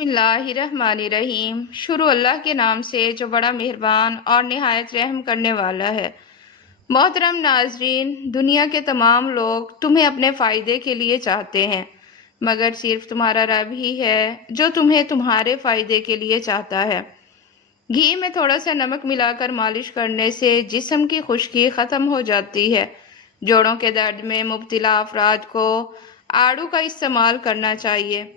बिस्मिल्लाहिर्रहमानिर्रहीम। शुरू अल्लाह के नाम से जो बड़ा मेहरबान और निहायत रहम करने वाला है। मोहतरम नाजरीन, दुनिया के तमाम लोग तुम्हें अपने फ़ायदे के लिए चाहते हैं, मगर सिर्फ तुम्हारा रब ही है जो तुम्हें तुम्हारे फ़ायदे के लिए चाहता है। घी में थोड़ा सा नमक मिलाकर मालिश करने से जिस्म की खुश्की ख़त्म हो जाती है। जोड़ों के दर्द में मुब्तला अफराद को आड़ू का इस्तेमाल करना चाहिए।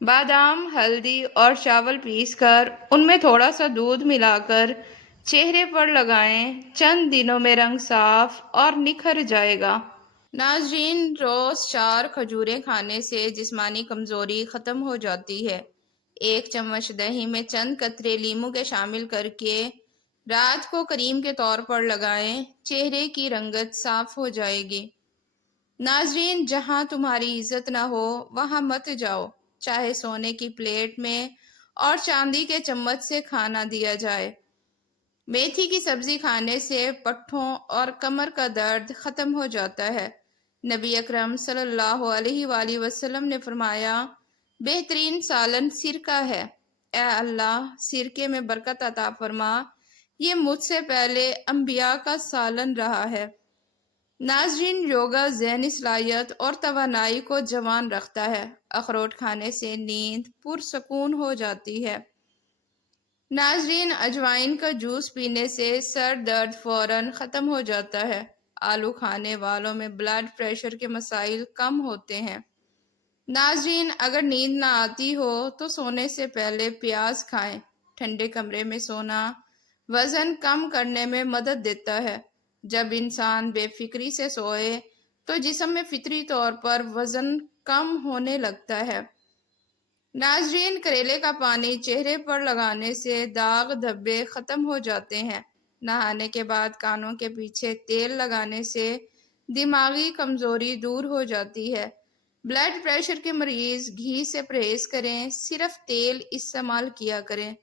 बादाम, हल्दी और चावल पीसकर उनमें थोड़ा सा दूध मिलाकर चेहरे पर लगाएं। चंद दिनों में रंग साफ और निखर जाएगा। नाजरीन, रोज़ 4 खजूरें खाने से जिस्मानी कमज़ोरी ख़त्म हो जाती है। 1 चम्मच दही में चंद कतरे लीमू के शामिल करके रात को क्रीम के तौर पर लगाएं। चेहरे की रंगत साफ हो जाएगी। नाजरीन, जहां तुम्हारी इज्जत ना हो वहां मत जाओ। चाहे सोने की प्लेट में और चांदी के चम्मच से खाना दिया जाए। मेथी की सब्जी खाने से पट्ठों और कमर का दर्द खत्म हो जाता है। नबी अकरम सल्लल्लाहु अलैहि वसल्लम ने फरमाया, बेहतरीन सालन सिरका है। ए अल्लाह, सिरके में बरकत अता फरमा। ये मुझसे पहले अंबिया का सालन रहा है। नाजरीन, योगा ज़हनी सलाहियत और तवानाई को जवान रखता है। अखरोट खाने से नींद पुरसकून हो जाती है। नाजरीन, अजवाइन का जूस पीने से सर दर्द फौरन ख़त्म हो जाता है। आलू खाने वालों में ब्लड प्रेशर के मसाइल कम होते हैं। नाजरीन, अगर नींद ना आती हो तो सोने से पहले प्याज खाएं। ठंडे कमरे में सोना वज़न कम करने में मदद देता है। जब इंसान बेफिक्री से सोए तो जिस्म में फितरी तौर पर वज़न कम होने लगता है। नाजरीन, करेले का पानी चेहरे पर लगाने से दाग धब्बे ख़त्म हो जाते हैं। नहाने के बाद कानों के पीछे तेल लगाने से दिमागी कमज़ोरी दूर हो जाती है। ब्लड प्रेशर के मरीज़ घी से परहेज़ करें, सिर्फ तेल इस्तेमाल किया करें।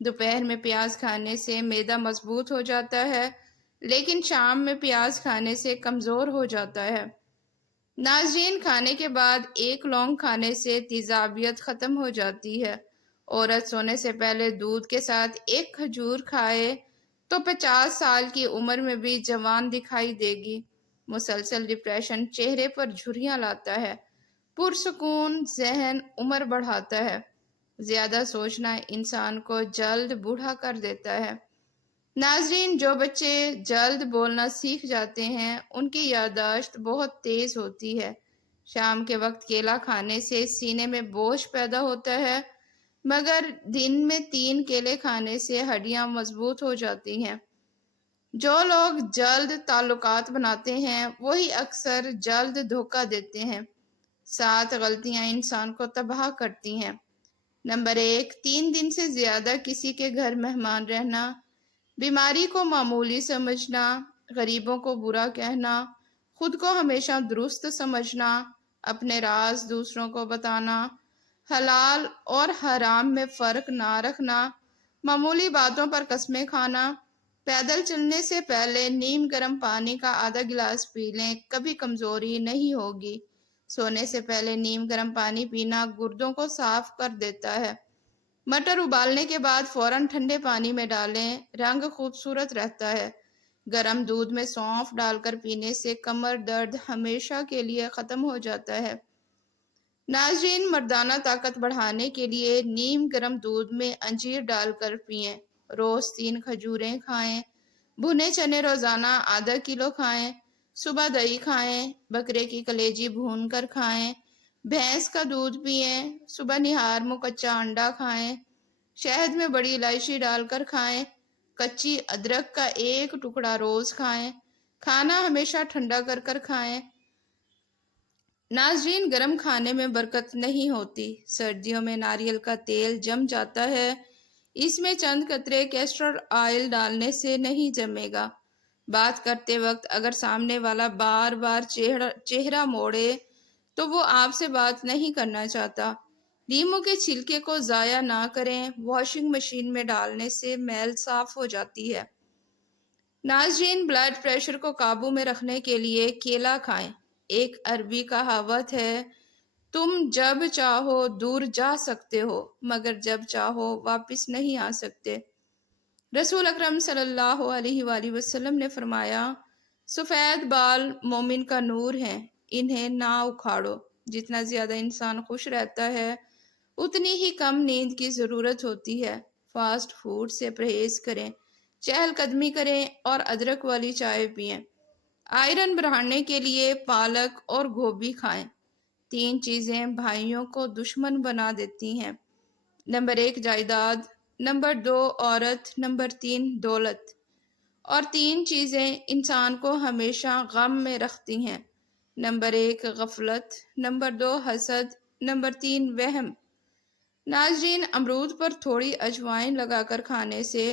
दोपहर में प्याज खाने से मैदा मजबूत हो जाता है, लेकिन शाम में प्याज खाने से कमज़ोर हो जाता है। नाजरीन, खाने के बाद 1 लौंग खाने से तेज़ाबियत ख़त्म हो जाती है। औरत सोने से पहले दूध के साथ 1 खजूर खाए तो 50 साल की उम्र में भी जवान दिखाई देगी। मुसलसल डिप्रेशन चेहरे पर झुर्रियाँ लाता है। पुरसकून ज़हन उम्र बढ़ाता है। ज़्यादा सोचना इंसान को जल्द बूढ़ा कर देता है। नाजरीन, जो बच्चे जल्द बोलना सीख जाते हैं उनकी याददाश्त बहुत तेज होती है। शाम के वक्त केला खाने से सीने में बोझ पैदा होता है, मगर दिन में 3 केले खाने से हड्डियां मजबूत हो जाती हैं। जो लोग जल्द ताल्लुकात बनाते हैं वही अक्सर जल्द धोखा देते हैं। 7 गलतियां इंसान को तबाह करती हैं। नंबर 1, 3 दिन से ज्यादा किसी के घर मेहमान रहना, बीमारी को मामूली समझना, गरीबों को बुरा कहना, खुद को हमेशा दुरुस्त समझना, अपने राज दूसरों को बताना, हलाल और हराम में फ़र्क ना रखना, मामूली बातों पर कस्में खाना, पैदल चलने से पहले नीम गर्म पानी का आधा गिलास पी लें, कभी कमज़ोरी नहीं होगी। सोने से पहले नीम गर्म पानी पीना गुर्दों को साफ कर देता है। मटर उबालने के बाद फौरन ठंडे पानी में डालें, रंग खूबसूरत रहता है। गर्म दूध में सौंफ डालकर पीने से कमर दर्द हमेशा के लिए ख़त्म हो जाता है। नाजरीन, मर्दाना ताकत बढ़ाने के लिए नीम गर्म दूध में अंजीर डालकर पिएं। रोज़ 3 खजूरें खाएं। भुने चने रोज़ाना आधा किलो खाएं। सुबह दही खाएं। बकरे की कलेजी भून कर खाएं। भैंस का दूध पिएं। सुबह निहार मुँह कच्चा अंडा खाएं। शहद में बड़ी इलायची डालकर खाएं। कच्ची अदरक का 1 टुकड़ा रोज खाएं। खाना हमेशा ठंडा कर कर खाएं। नाजरीन, गर्म खाने में बरकत नहीं होती। सर्दियों में नारियल का तेल जम जाता है। इसमें चंद कतरे कैस्टर ऑयल डालने से नहीं जमेगा। बात करते वक्त अगर सामने वाला बार बार चेहरा मोड़े तो वो आपसे बात नहीं करना चाहता। नींबू के छिलके को ज़ाया ना करें, वॉशिंग मशीन में डालने से मैल साफ हो जाती है। नाजरीन, ब्लड प्रेशर को काबू में रखने के लिए केला खाएं। एक अरबी कहावत है, تم جب چاہو دور جا سکتے ہو مگر جب چاہو واپس نہیں آ سکتے۔ رسول اکرم صلی اللہ علیہ وآلہ وسلم نے فرمایا، سفید بال مومن کا نور ہیں، انہیں نہ اکھاڑو۔ جتنا زیادہ انسان خوش رہتا ہے اتنی ہی کم نیند کی ضرورت ہوتی ہے۔ فاسٹ فوڈ سے پرہیز کریں، چہل قدمی کریں اور ادرک والی چائے پئیں۔ آئرن بڑھانے کے لیے پالک اور گوبھی کھائیں۔ 3 چیزیں بھائیوں کو دشمن بنا دیتی ہیں۔ نمبر 1 جائیداد، نمبر 2 عورت، نمبر 3 دولت۔ اور 3 چیزیں انسان کو ہمیشہ غم میں رکھتی ہیں۔ نمبر 1 غفلت، نمبر 2 حسد، نمبر 3 وہم۔ ناظرین، امرود پر تھوڑی اجوائن لگا کر کھانے سے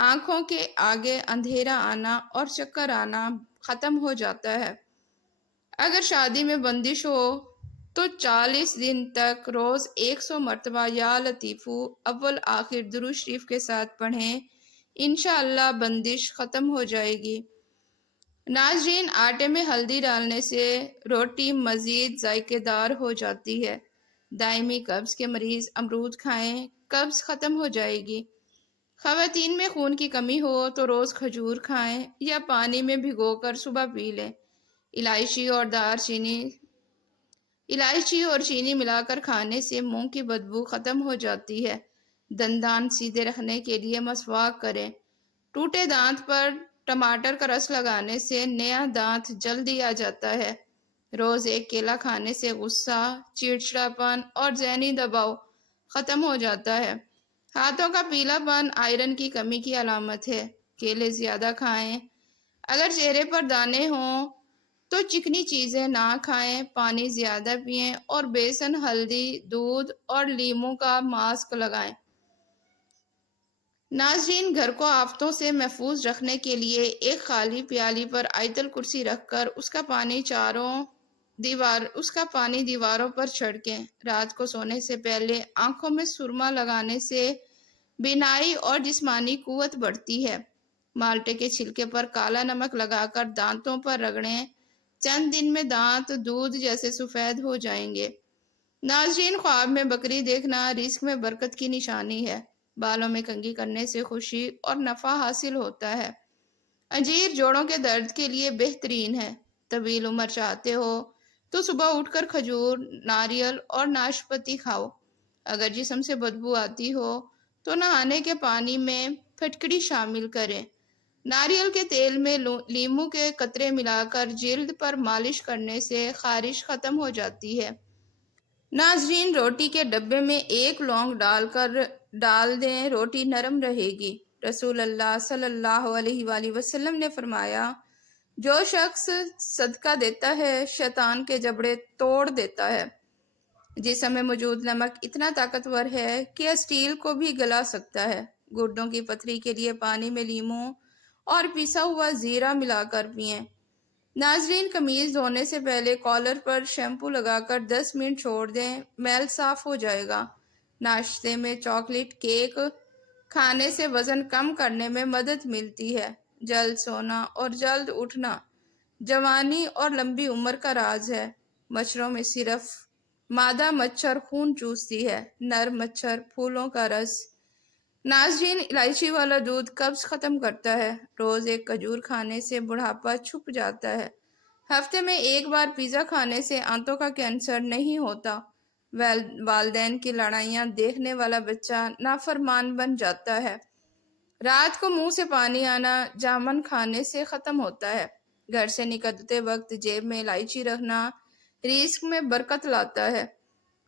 آنکھوں کے آگے اندھیرا آنا اور چکر آنا ختم ہو جاتا ہے۔ اگر شادی میں بندش ہو تو 40 دن تک روز 100 مرتبہ یا لطیفو اول آخر درود شریف کے ساتھ پڑھیں، انشاءاللہ بندش ختم ہو جائے گی۔ ناظرین، آٹے میں ہلدی ڈالنے سے روٹی مزید ذائقے دار ہو جاتی ہے۔ دائمی قبض کے مریض امرود کھائیں، قبض ختم ہو جائے گی۔ خواتین میں خون کی کمی ہو تو روز کھجور کھائیں یا پانی میں بھگو کر صبح پی لیں۔ الائچی اور چینی ملا کر کھانے سے منہ کی بدبو ختم ہو جاتی ہے۔ دندان سیدھے رکھنے کے لیے مسواک کریں۔ ٹوٹے دانت پر ٹماٹر کا رس لگانے سے نیا دانت جلدی آ جاتا ہے۔ روز 1 کیلا کھانے سے غصہ، چڑچڑاپن اور ذہنی دباؤ ختم ہو جاتا ہے۔ ہاتھوں کا پیلا پن آئرن کی کمی کی علامت ہے۔ کیلے زیادہ کھائیں۔ اگر چہرے پر دانے ہوں تو چکنی چیزیں نہ کھائیں، پانی زیادہ پئیں اور بیسن، ہلدی، دودھ اور لیموں کا ماسک لگائیں۔ ناظرین، گھر کو آفتوں سے محفوظ رکھنے کے لیے ایک خالی پیالی پر آیت الکرسی رکھ کر اس کا پانی دیواروں پر چھڑکیں۔ رات کو سونے سے پہلے آنکھوں میں سرما لگانے سے بینائی اور جسمانی قوت بڑھتی ہے۔ مالٹے کے چھلکے پر کالا نمک لگا کر دانتوں پر رگڑیں، چند دن میں دانت دودھ جیسے سفید ہو جائیں گے۔ ناظرین، خواب میں بکری دیکھنا رزق میں برکت کی نشانی ہے۔ بالوں میں کنگھی کرنے سے خوشی اور نفع حاصل ہوتا ہے۔ انجیر جوڑوں کے درد کے لیے بہترین ہے۔ طویل عمر چاہتے ہو تو صبح اٹھ کر کھجور، ناریل اور ناشپاتی کھاؤ۔ اگر جسم سے بدبو آتی ہو تو نہانے کے پانی میں پھٹکڑی شامل کریں۔ ناریل کے تیل میں لیموں کے قطرے ملا کر جلد پر مالش کرنے سے خارش ختم ہو جاتی ہے۔ ناظرین، روٹی کے ڈبے میں 1 لونگ ڈال دیں، روٹی نرم رہے گی۔ رسول اللہ صلی اللہ علیہ وآلہ وسلم نے فرمایا، جو شخص صدقہ دیتا ہے شیطان کے جبڑے توڑ دیتا ہے۔ جسم میں موجود نمک اتنا طاقتور ہے کہ اسٹیل کو بھی گلا سکتا ہے۔ گردوں کی پتھری کے لیے پانی میں لیموں اور پیسا ہوا زیرہ ملا کر پئیں۔ ناظرین، قمیض دھونے سے پہلے کالر پر شیمپو لگا کر 10 منٹ چھوڑ دیں، میل صاف ہو جائے گا۔ ناشتے میں چاکلیٹ کیک کھانے سے وزن کم کرنے میں مدد ملتی ہے۔ جلد سونا اور جلد اٹھنا جوانی اور لمبی عمر کا راز ہے۔ مچھروں میں صرف مادہ مچھر خون چوستی ہے، نر مچھر پھولوں کا رس۔ ناظرین، الائچی والا دودھ قبض ختم کرتا ہے۔ روز 1 کھجور کھانے سے بڑھاپا چھپ جاتا ہے۔ ہفتے میں 1 بار پیزا کھانے سے آنتوں کا کینسر نہیں ہوتا۔ والدین کی لڑائیاں دیکھنے والا بچہ نافرمان بن جاتا ہے۔ رات کو منہ سے پانی آنا جامن کھانے سے ختم ہوتا ہے۔ گھر سے نکلتے وقت جیب میں الائچی رکھنا رزق میں برکت لاتا ہے۔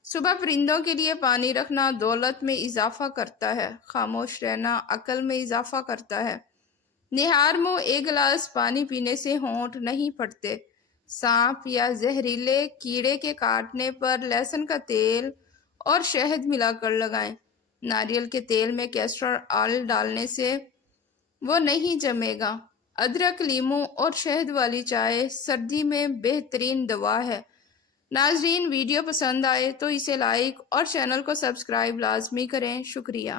صبح پرندوں کے لیے پانی رکھنا دولت میں اضافہ کرتا ہے۔ خاموش رہنا عقل میں اضافہ کرتا ہے۔ نہار منہ 1 گلاس پانی پینے سے ہونٹ نہیں پھٹتے۔ سانپ یا زہریلے کیڑے کے کاٹنے پر لہسن کا تیل اور شہد ملا کر لگائیں۔ ناریل کے تیل میں کیسٹر آئل ڈالنے سے وہ نہیں جمے گا۔ ادرک، لیموں اور شہد والی چائے سردی میں بہترین دوا ہے۔ ناظرین، ویڈیو پسند آئے تو اسے لائک اور چینل کو سبسکرائب لازمی کریں۔ شکریہ۔